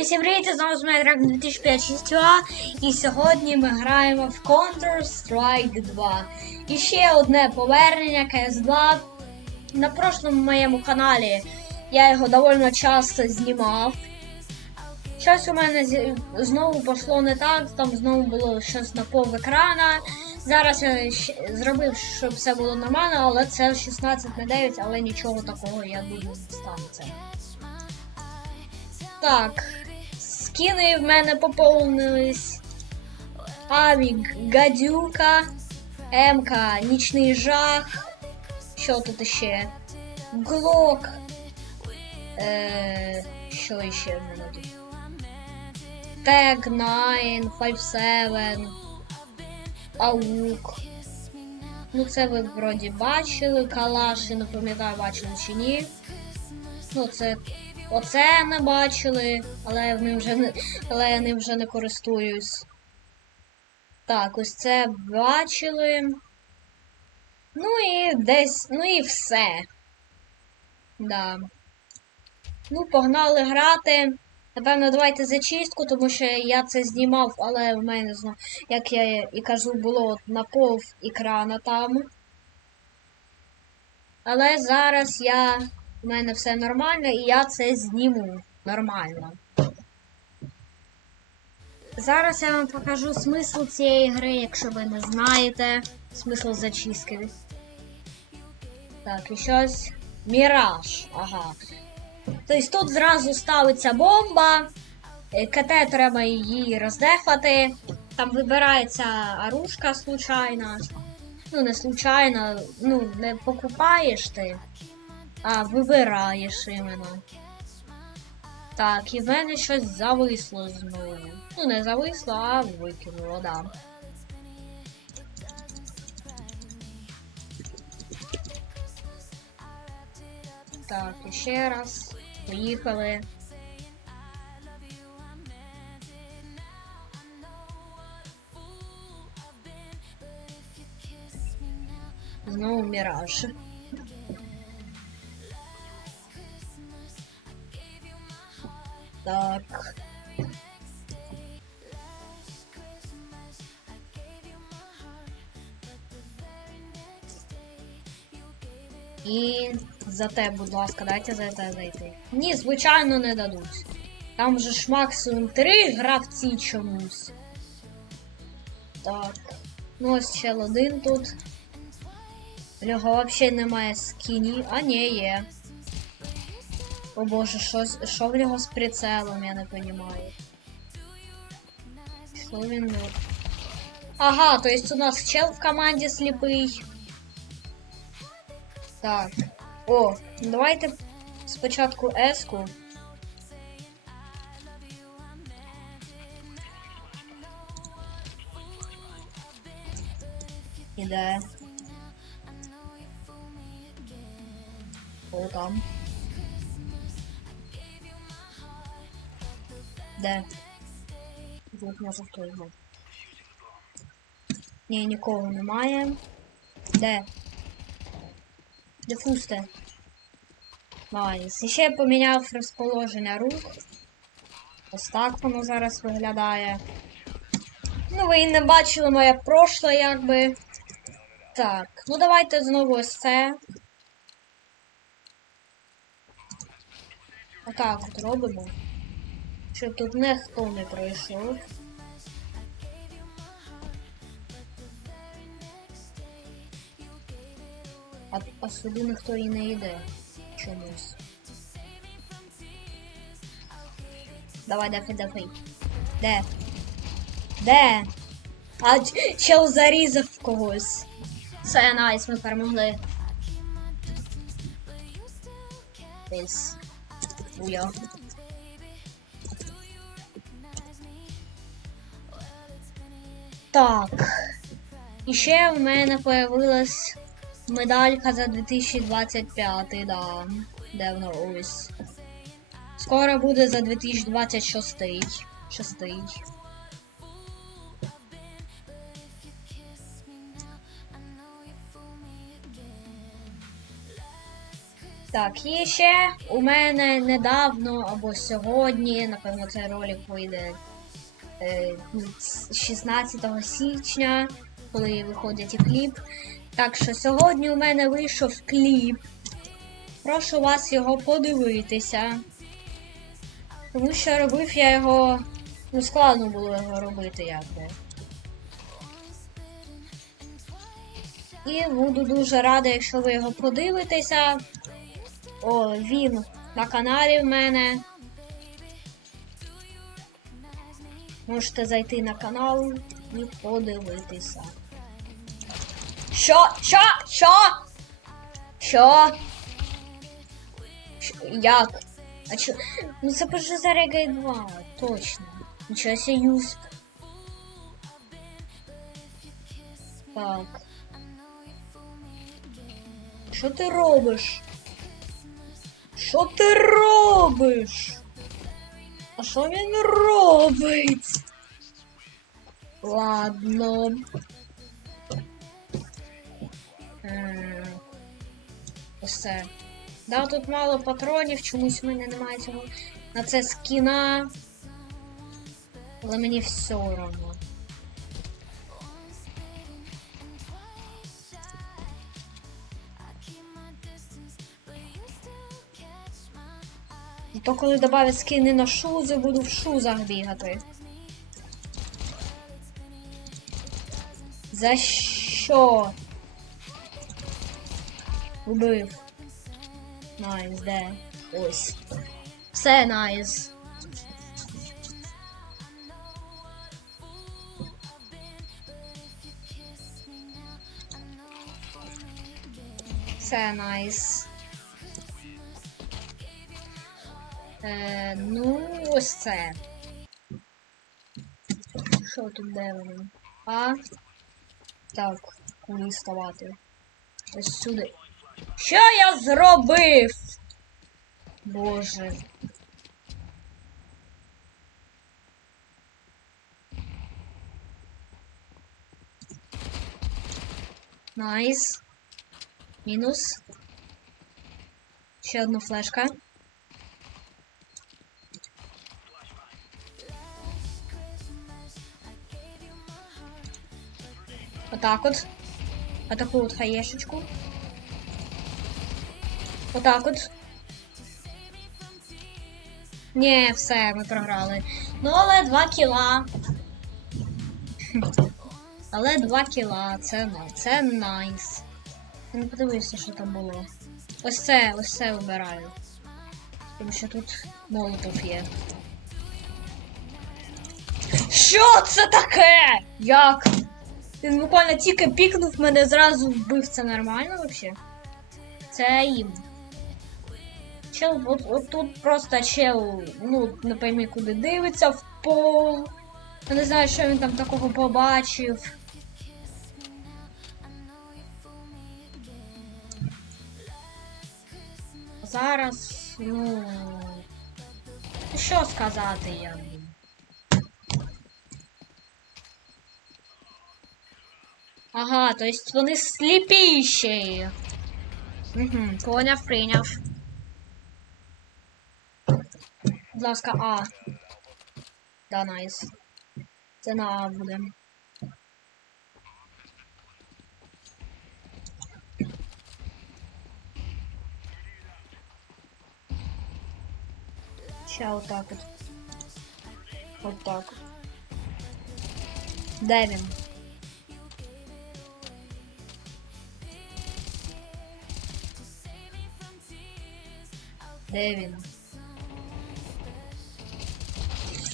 Всім привіт, знову з мене Dragon 2005 2 і сьогодні ми граємо в Counter-Strike 2. І ще одне повернення CS2. На прошлому моєму каналі я його доволі часто знімав. Щось у мене знову пішло не так, там знову було щось на пов екрана. Зараз я зробив, щоб все було нормально, але це 16 на 9, але нічого такого, я думаю, не станеться. Так, скини в мене поповнились. Авік, гадюка, Емка, нічний жах. Що тут ще? Глок. Е, що ще в мене тут? Tag 9, 5-7, Аук. Ну, це ви вроді бачили. Калаші, не пам'ятаю, бачили чи ні. Ну, це Оце не бачили, але ним вже не, але я ним вже не користуюсь. Так, ось це бачили. Ну і десь, ну і все. Да. Ну, погнали грати. Напевно, давайте зачистку, тому що я це знімав, але в мене, як я і кажу, було на пов екрана там. Але зараз я у мене все нормально і я це зніму нормально. Зараз я вам покажу смисл цієї гри, якщо ви не знаєте. Смисл зачистки. Так, і щось. Міраж. Ага. Тобто тут зразу ставиться бомба. е, КТ треба її роздефати. Там вибирається оружка случайно. Ну, не случайно, ну, не покупаєш ти. А, вибираєш іменно. Так, і в мене щось зависло з мною. Ну, не зависло, а викинуло, да. Так, ще раз. Поїхали. Знову міраж. Так. І за те, будь ласка, дайте за те зайти. Ні, звичайно, не дадуть. Там же ж максимум три гравці чомусь. Так. Ну, ось ще один тут. У нього взагалі немає скіні. А, ні, є. О боже, що, з- що в нього з прицелом, я не розумію. Що він не... Ага, то есть у нас чел в команді сліпий. Так. О, давайте спочатку еску. Іде. О, там. Де? Тут може хтось був. Ні, нікого немає. Де? Де фусте? Найс. Ще я поміняв розположення рук. Ось так воно зараз виглядає. Ну, ви і не бачили моє прошле, якби. Так, ну давайте знову ось це. Отак от робимо. Щоб тут ніхто не пройшов. А, а сюди ніхто і не йде чомусь. Давай, дафай, дафай. Де? Де? А чел зарізав когось. Все, найс, ми перемогли. Піс. Уйо. Так. І ще в мене появилась медалька за 2025, да. Де вона ось. Скоро буде за 2026. Шестий. Так, і ще у мене недавно або сьогодні, напевно, цей ролик вийде 16 січня, коли виходить кліп. Так що сьогодні у мене вийшов кліп. Прошу вас його подивитися. Тому що робив я його. Ну, складно було його робити якби. І буду дуже рада, якщо ви його подивитеся. О, він на каналі в мене. Можете зайти на канал і подивитися. Що? Що? Що? Що? Як? А чо? Ну це за Регай 2, точно. Нічого себе юсп. Так. Що ти робиш? Що ти робиш? А що він робить? Ладно. Ось. Да, тут мало патронів, чомусь в мене немає цього. На це скіна. Але мені все одно. То коли додавлять скини на шузи, буду в шузах бігати. За що? Убив. Найс, де? Ось. Все найс. Все найс. Е, ну, ось це. Що тут де воно? А? Так, куди ставати? Ось сюди. Що я зробив? Боже. Найс. Мінус. Ще одна флешка. Отак от. Отаку от хаєшечку. Отак от. Ні, все, ми програли. Ну, але 2 кіла. Але 2 кіла, це на- це найс. Я не подивився, що там було. Ось це, ось це вибираю. Тому що тут молотов є. Що це таке? Як? Він буквально тільки пікнув мене, зразу вбив. Це нормально вообще? Це їм. Чел, от, от тут просто чел, ну, не пойми куди дивиться в пол. Я не знаю, що він там такого побачив. Зараз, ну. Що сказати я? Ага, то есть вони сліпіші. Угу, поняв, прийняв. Будь ласка, А. Да, найс. Це на А буде. Ща отак от. От так. от. Де він?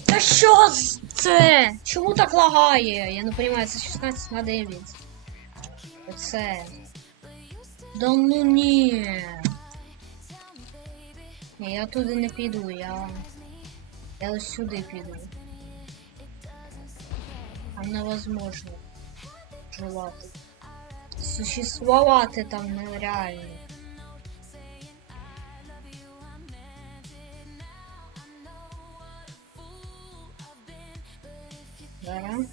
Та що це? Чому так лагає? Я не розумію, це 16 на 9. Оце. Да ну ні. Ні, я туди не піду, я. Я ось сюди піду. Там невозможно жувати. Существувати там нереально. Зараз.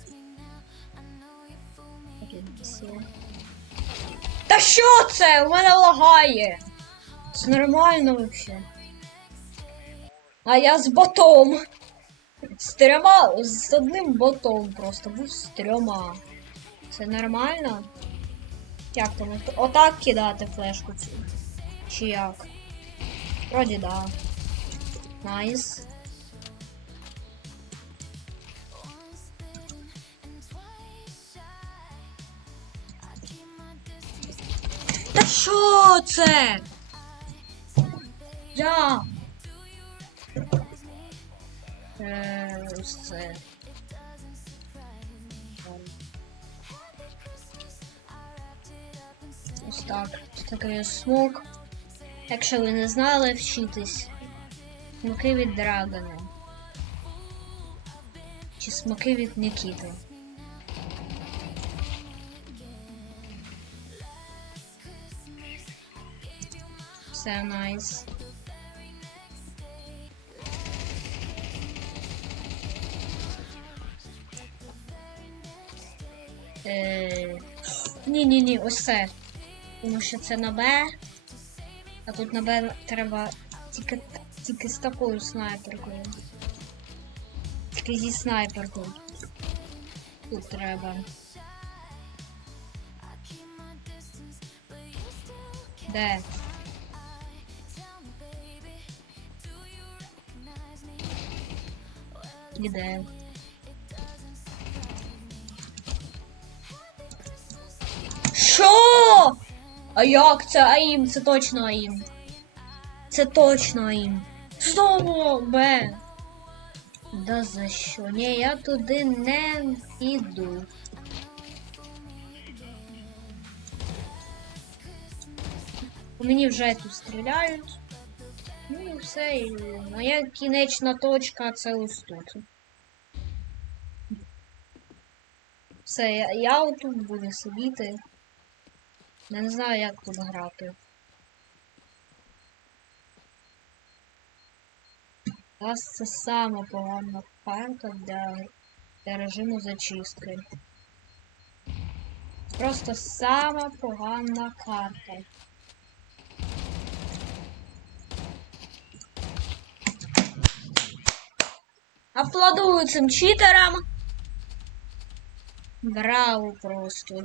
Та що це? У мене лагає. Це нормально вообще. А я з ботом. З трьома, з одним ботом просто був з трьома. Це нормально? Як там? от- Отак кидати флешку цю? Чи як? Вроді да. Найс. Що це? Я. Ось це. Ось так. Ось такий смок. Якщо ви не знали, вчитись. Смоки від Драгона. Чи смоки від Нікіти. Все найс. Е, Ні, ні, ні, ось це. Тому що це на Б. А тут на Б треба тільки, тільки з такою снайперкою. Тільки зі снайперкою. Тут треба. Де? Іде. Що? А як це АІМ? Це точно АІМ. Це точно АІМ. Знову Б. Да за що? Ні, я туди не піду. Мені вже тут стріляють. Ну і все. І моя кінечна точка це ось тут. Все, я, я отут буду сидіти. Не знаю, як тут грати. У нас це саме погана карта для, для режиму зачистки. Просто сама погана карта. Аплодую цим читерам. Браво просто.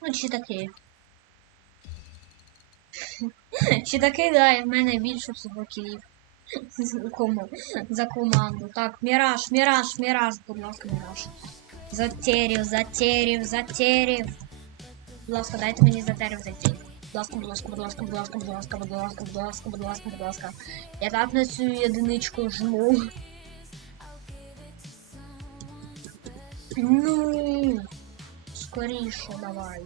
Ну, читаки. Читаки, да, в мене більше всього За команду. Так, Міраж, Міраж, Міраж, будь ласка, Міраж. Затерів, затерів, затерів. Будь ласка, дайте мені затерів затерів. Будь ласка, будь ласка, будь ласка, будь ласка, будь ласка, будь ласка, будь ласка, будь ласка, будь ласка. Я так на цю єдиничку жму. Ну, скоріше давай.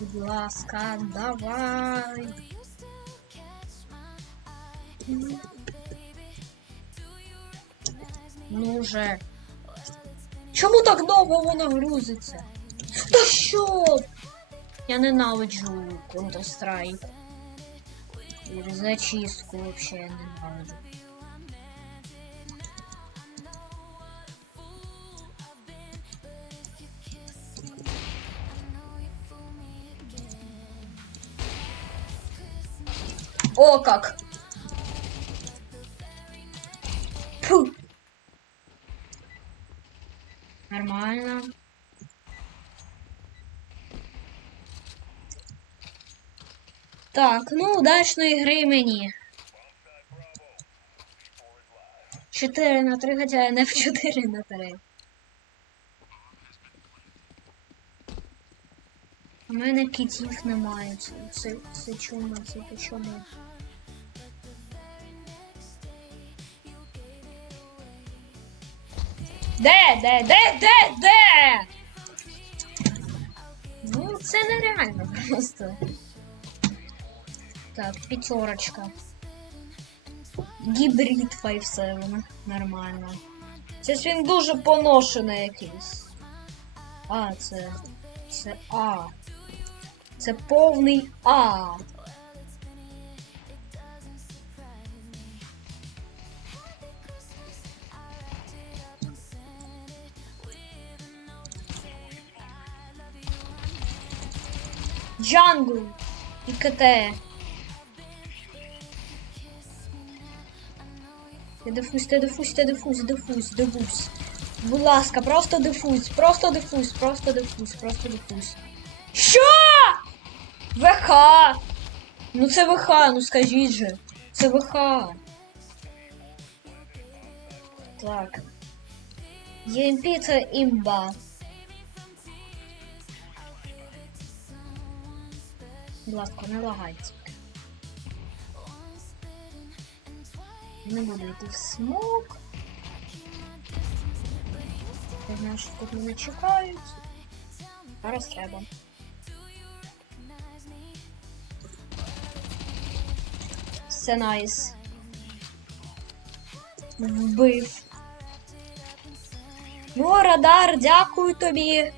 Будь ласка, давай. Ну же. Чому так довго воно грузиться? Та що? Я ненавиджу Counter-Strike. Зачистку вообще ненавиджу. О, как! Фу. Нормально. Так, ну, удачної гри мені. 4 на 3, хоча я не в 4 на 3. У мене китів немає. Це, це, чому? Це чому? Де, де, де, де, де? Ну, це нереально просто. Так, пятерочка. Гібрид 5-7. Нормально. Це ж він дуже поношений якийсь. А, це. Це А. Це повний А. Джангл і КТ. Я дефусь, я дефусь, я дефусь, дефусь, дефусь. Будь ласка, просто дефусь, просто дефуз, просто дефусь, просто дефусь. Що? ВХ! Ну це ВХ, ну скажіть же. Це ВХ. Так. ЄМП це імба. Будь ласка, не лагайте. Не буду йти в смок. Я знаю, що тут мене чекають. Зараз треба. Все найс. Вбив. Ну, радар, дякую тобі.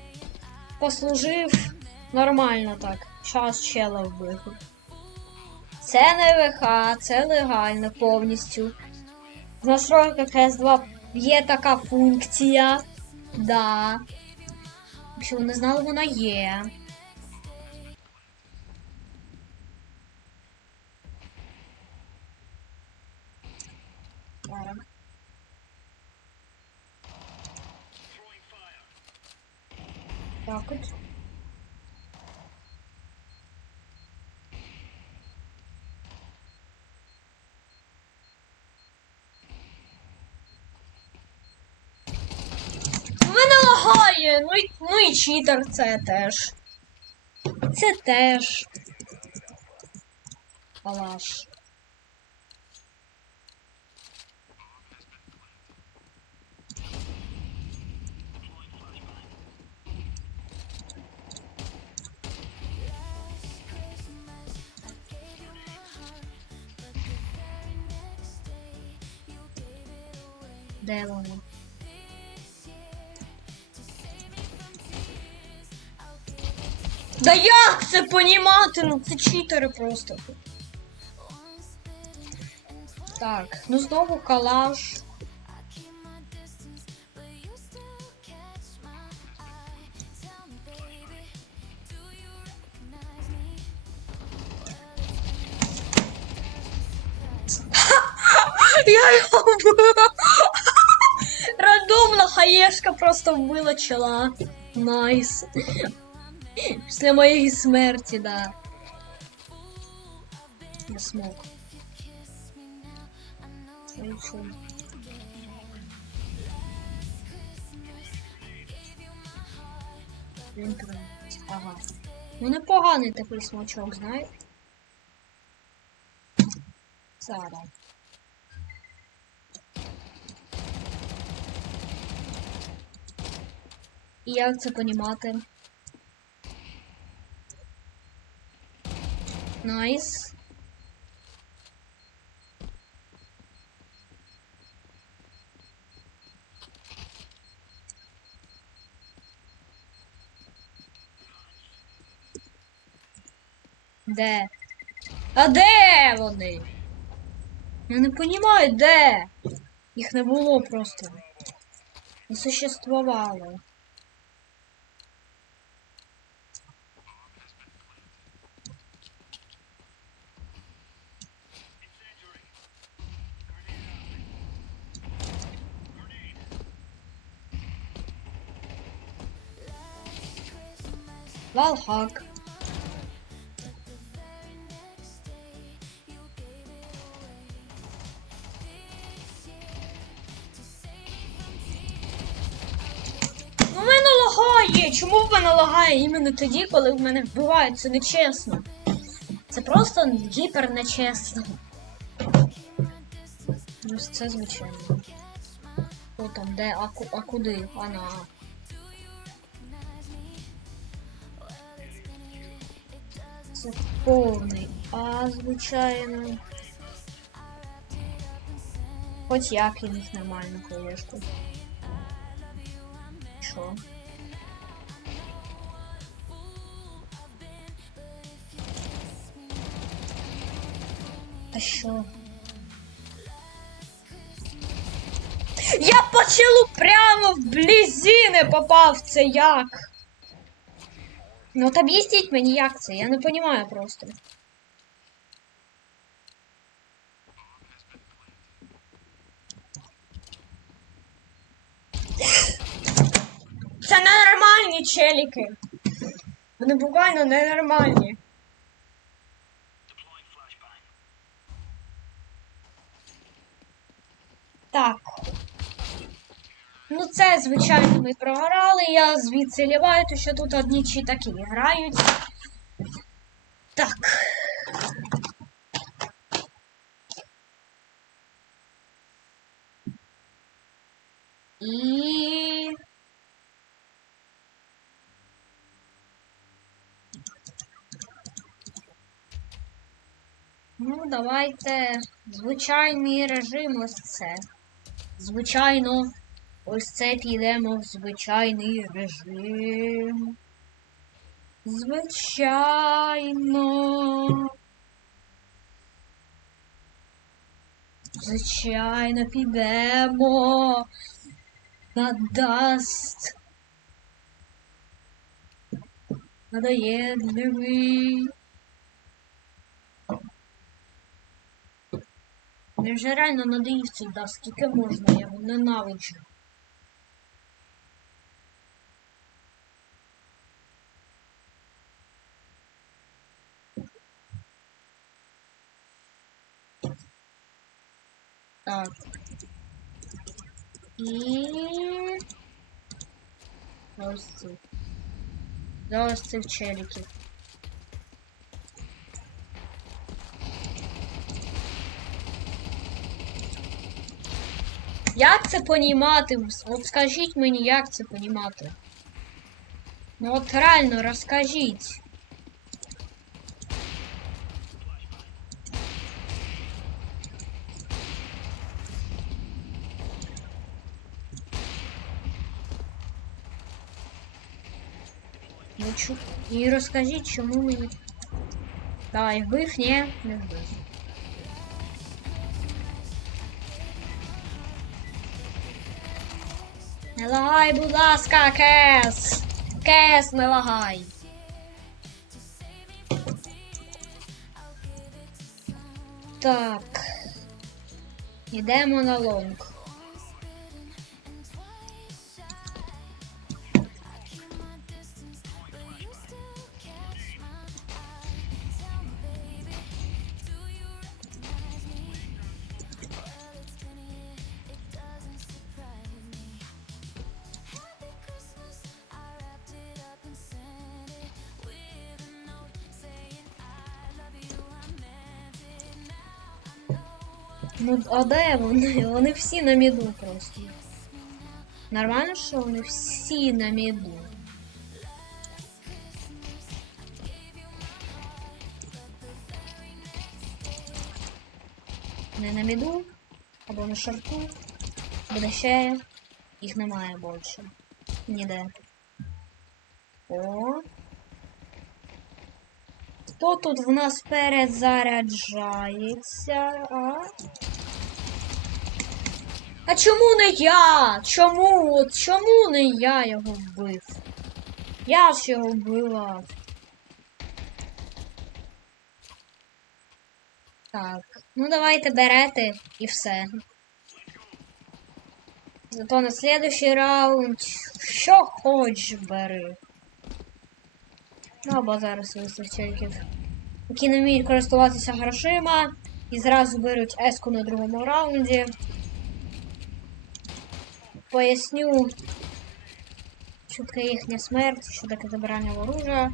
Послужив нормально так. Час чела вбив. Це не ВХ, це легально повністю. В настройках S2 є така функція. Да. Якщо ви не знали, вона є. Зараз. Так от. В Мене лагає, і, і читер це теж. Це теж. Палаш. Де вони? Да як це понімати? Ну це читери просто. Так, ну знову калаш. Я його вбила. Рандомна хаєшка просто вбила чола. Найс. Після моєї смерті, да. Я смог. Він. Ага. Ну непоганий такий смачок, знаєте? Зараз. І як це понімати? Найс. Де? А де вони? Я не розумію, де? Їх не було просто. Не существувало. Валхак. У мене лагає! Чому в мене лагає іменно тоді, коли в мене вбивають? Це нечесно. Це просто гіпер нечесно. Ну, це звичайно. О, там, де, а, а куди? А на. Повний А, звичайно. Хоч як я їх нормально колешку. Що? Та що? Я по челу прямо вблизі не попав, це як? Ну вот объяснить мне як це, я не понимаю просто. Це ненормальні челіки. Вони буквально ненормальні. Звичайно, ми програли. Я звідси ліваю, то що тут одні чи грають. Так. І. Ну, давайте. Звичайний режим ось це. Звичайно, ось це підемо в звичайний режим. Звичайно. Звичайно, підемо. На даст. Надоєдливий. Мені вже реально надоїв цей даст, скільки можна, я його ненавиджу. Так. І... Ось ці. Зараз цих челіків. Як це понімати? От скажіть мені, як це понімати? Ну от реально розкажіть. Ну чу... І розкажіть, чому мені. Давай, вбив, ні, не вбив. Не лагай, будь ласка, Кес! Кес, не лагай. Так. Йдемо на лонг. Ну, а де вони? Вони всі на міду просто. Нормально, що вони всі на міду. Не на міду, або на шарту, буде ще. Їх немає більше. Ніде. О. Хто тут в нас перезаряджається? А? А чому не я? Чому? От чому не я його вбив? Я ж його вбила. Так, ну давайте берете і все. Зато на следующий раунд що хоч бери. Ну або зараз вистачильків. Які не вміють користуватися грошима і зразу беруть еску на другому раунді. Поясню, що таке їхня смерть, що таке забирання оружия.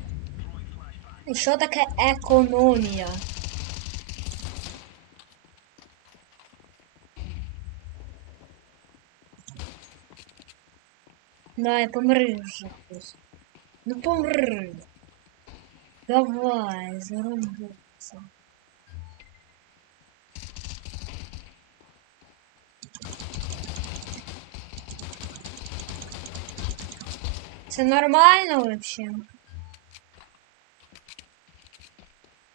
І що таке економія. Давай, помри вже. Ну помри. Давай, заробиться. Це нормально вообще?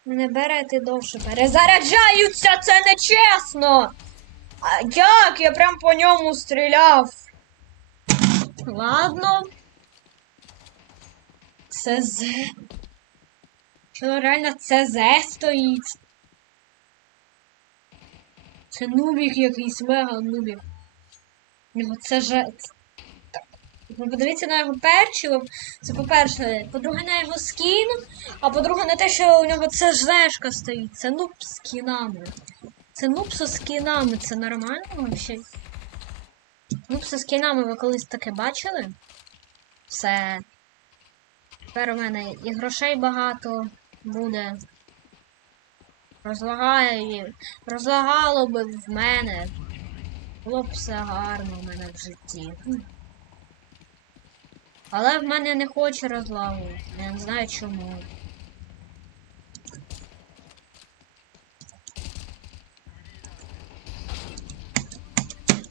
Не берете довше перезаряджаються, це нечесно! А як? Я прям по ньому стріляв. Ладно. ЦЗ. Що реально ЦЗ стоїть? Це нубік якийсь мега нубік. У нього це же. Подивіться на його перчиво. Це по-перше, по-друге, на його скін, а по-друге, на те, що у нього це жешка стоїть. Це нуб з скінами. Це нуб з скінами. Це нормально взагалі? Нуб з скінами ви колись таке бачили? Все. Тепер у мене і грошей багато буде. Розлагає, розлагало би в мене. Було б все гарно в мене в житті. Але в мене не хоче розлагу. Я не знаю чому.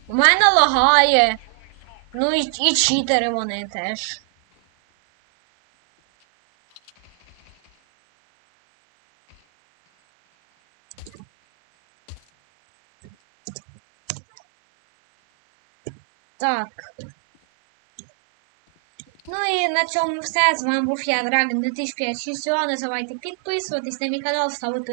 У мене лагає. Ну і, і читери вони теж. Так. Ну і на цьому все. З вами був я, Dragon 2056. Не забувайте підписуватись на мій канал, ставити